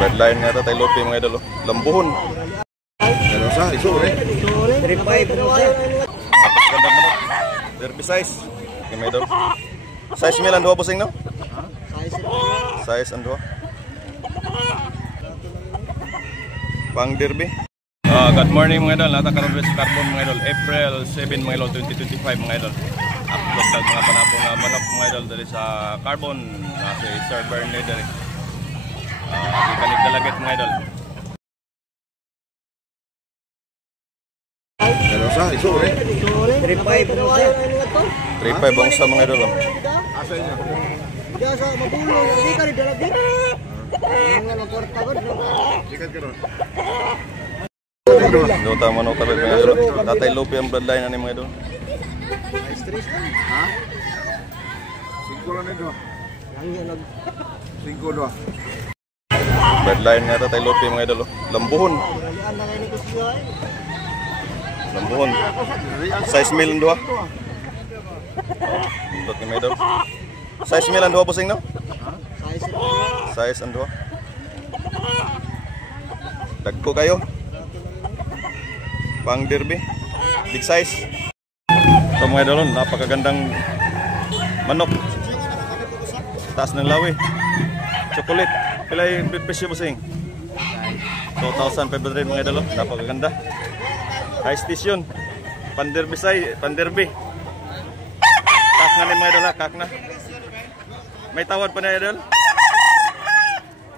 Redline nga ito tayo lupi mga idol. Lambuhon. Pero sa iso eh. 35 po sir. Ganda mo na. Derby size. Okay mga idol. Size mil ang 2 busing no? Size ang 2. Pang derby. Good morning mga idol. Natakaroon sa Carbon mga idol. April 7 mga idol 2025 mga idol. Upload ng mga panapong na manok mga idol dari sa Carbon. Nasa server ni dari. Di kanig dalagat mga idol. Pero sa iso eh. 35 po sir. 3.5 ang sa mga idol. Asa niya? Diya sa mabulong. Hindi ka rin dalagin. Mga magkwarta ko. Ikat ka ron. Dota manok tabi mga idol. Tatay lupi ang bloodline ani mga idol. Stress na. Ha? 5 lang ito. Yang yan nag... 5 doa. Bloodline nga tatay lupi mga idol. Lambuhon. Galian na kayo ni Kusya eh. Lambuhon. Size mil ang 2. Indot ni mga idol. Size mil ang 2 busing no? Size it. Size ang 2. Dagko kayo. Pang derby. Big size. Ito mga idol, napakagandang manok. Taas ng lawi. Chocolate. Pila yung presyo busing? 2,500 mga idol. Napakaganda. High station. Pan-derby size. Pan-derby. Kak na ni mga idol. Kak na. May tawad pa na idol?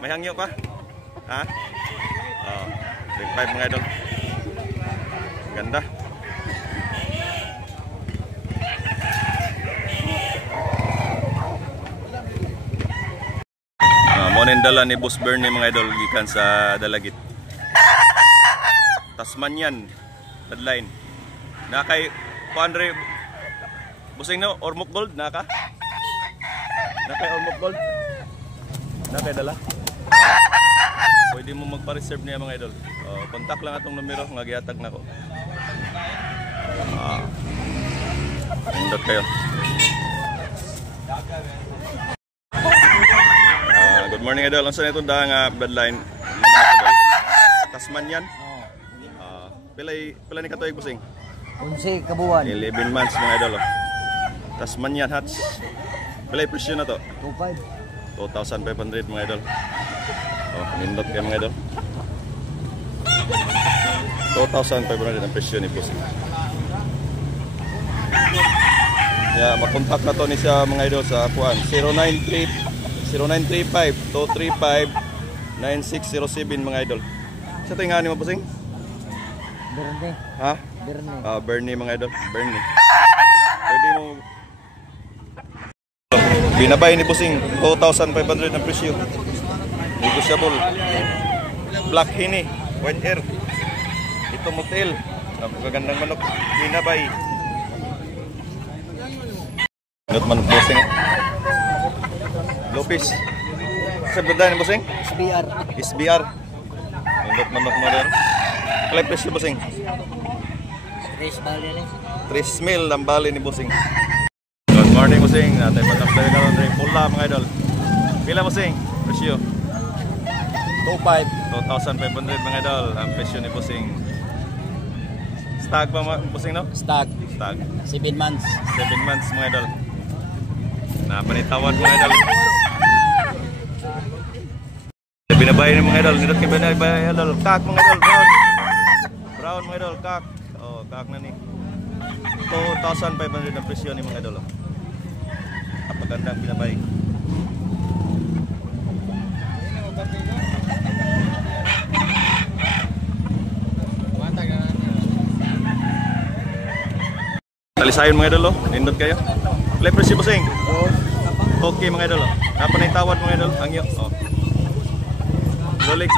May hangyo pa? Ha? Oh, 5 mga idol. Ganda. Monin dala ni Boss Bernie mga idol gikan sa Dalagit. Tasmanian Bloodline. Na kay Pandre busing no Ormoc Gold naka. Na kay Ormoc Gold. Na kay dala. Pwede mo magpa-reserve niya mga idol. Contact lang atong numero nga gihatag nako. Indot kayo. Good morning idol. Unsa nito da nga bloodline? Tasmanian. Pila ni katuig busing? 11 kabuan. 11 months mga idol. Tasmanian Hats. Pila presyo na to? 25. 2,500 mga idol. Nindot kayo mga idol. 2,500 ang presyo ni busing. Makontak na to ni siya mga idol sa kuan 0935-235-9607 mga idol. Sa ito yung nga mo busing? Bernie. Ha? Bernie. Bernie mga idol. Bernie. Pwede mo binabay ni busing 2,500 ang presyo. Negotiable. Black Hini, white hair. Ito motel. Napakagandang manok. Binabay. Not manok busing. Lopez. Sa bedan ni busing? SBR. SBR. Not manok mo rin. Kalay presyo busing? 3 bali ni. 3 mil ang bali ni busing. Good morning busing. Natay patapay karon rin pula mga idol. Pila busing? Presyo? 2,500 mga idol. Ang presyo ni busing. Stag pa busing no? Stag. Stag. 7 months. 7 months mga idol. Napanitawad mga idol. Binabay ng mga idol. Nindot kayo binabay idol. Kak mga idol. Brown. Brown mga idol. Kak. Kak na ni. 2,500 ang presyo ni mga idol. Kapagandang binabay. Talisayon mga idol. Nindot kayo. Play presyo busing. Okay mga idol. Napanitawad mga idol. Angyo. Lolik.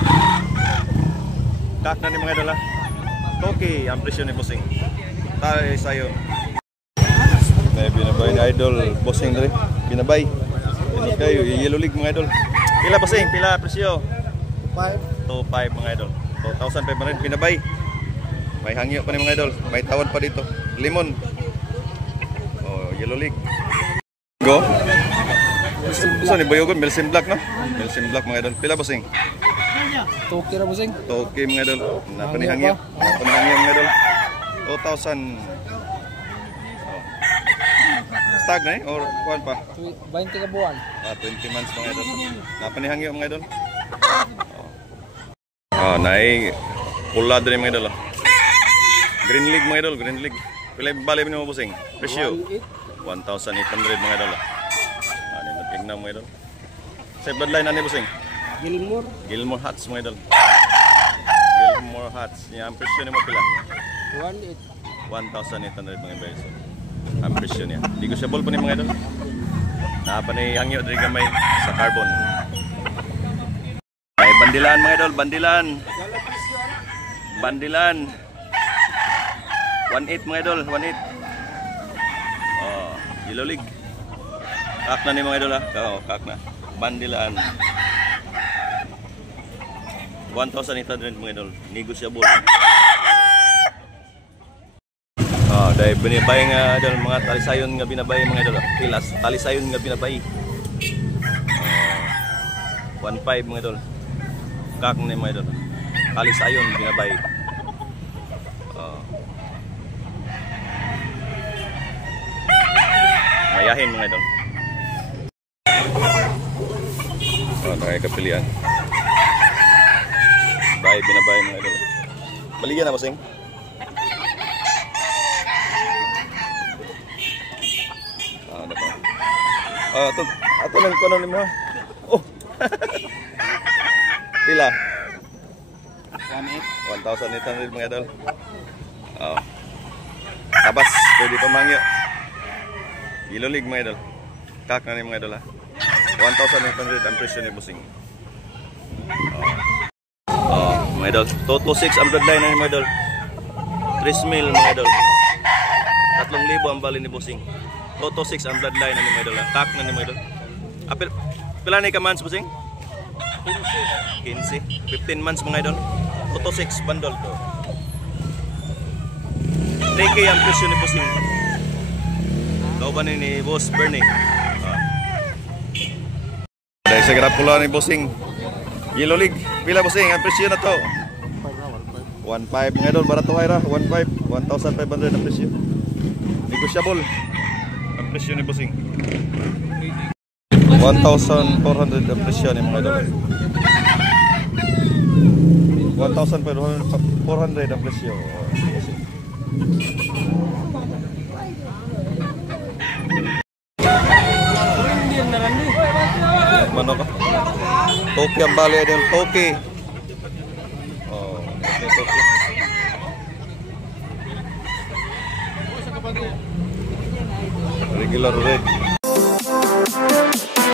Kak na ni mga idol. Okay, ang presyo ni busing. Talisayon. May binabay ni idol. Busing dali. Binabay. Nindot kayo. Yellow league mga idol. Pila busing? Pila presyo? 2,500 mga idol. 2,500 binabay. May hangyo pa ni mga idol. May tawad pa dito. Limon. Yellow league. Go. Gusto ni Boyogon, Melsim Black no? Melsim Black mga idol. Pila busing? Toki ra busing. Toki mga idol. Napanihangyo. Napanihangyo mga idol. 2,000. Oh. Stag na or kuan pa? 20 ka buwan. 20 months mga idol. Napanihangyo mga idol. Naay pula din mga idol. Green League mga idol, Green League. Pila bali mo busing? Presyo 1,800 mga idol. Ani tignan mga idol. Sa bloodline ani busing? Gilmore. Gilmore Hats mga idol. Gilmore Hats. Niya ang presyo nimo pila? 1,800 mga peso. Ang presyo niya. Negotiable po ni mga idol. Napanihangyo diri gamay sa carbon. Ay bandilan mga idol, bandilan. Bandilan. 1.8 mga idol, 1.8. Yellow League. Kak na ni mga idol ha. Kak na. Bandilan. 1,800 mga idol. Negotiable. Dahil binibay nga idol mga talisayon nga binabay mga idol. Pilas, talisayon nga binabay. 1.5 mga idol. Kak na ni mga idol. Talisayon binabay. Mayahin mga idol. Nakakapilian. Bye, binabay mga idol. Baligyan na bossing. Ato lang ko ano mo. Oh. Pila? 1,800 mga idol. Tabas, pwede pa mangyo. Yellow League mga idol. Kak na ni mga idol ha. 1,800 ang presyo ni busing. Mga idol. 226 ang bloodline na ni mga idol. 3 mil mga idol. 3,000 ang bali ni busing. 226 ang bloodline na ni mga idol. Kak na ni mga idol. Pila na ka months busing? 15. 15 months mga idol. 226 bundle to. 3K ang presyo ni busing. Kauban ni Boss Bernie. Dahil sa garap pula ni Bossing. Yellow League. Pila Bossing? Ang presyo na to? 1.5 mga idol. Barato ay ra. 1.5. 1,500 ang presyo. Negotiable. Ang presyo ni Bossing. 1,400 ang presyo ni mga idol. 1,400 ang presyo. Mano ka? Toki ang bali idol. Toki. Toki. Regular red.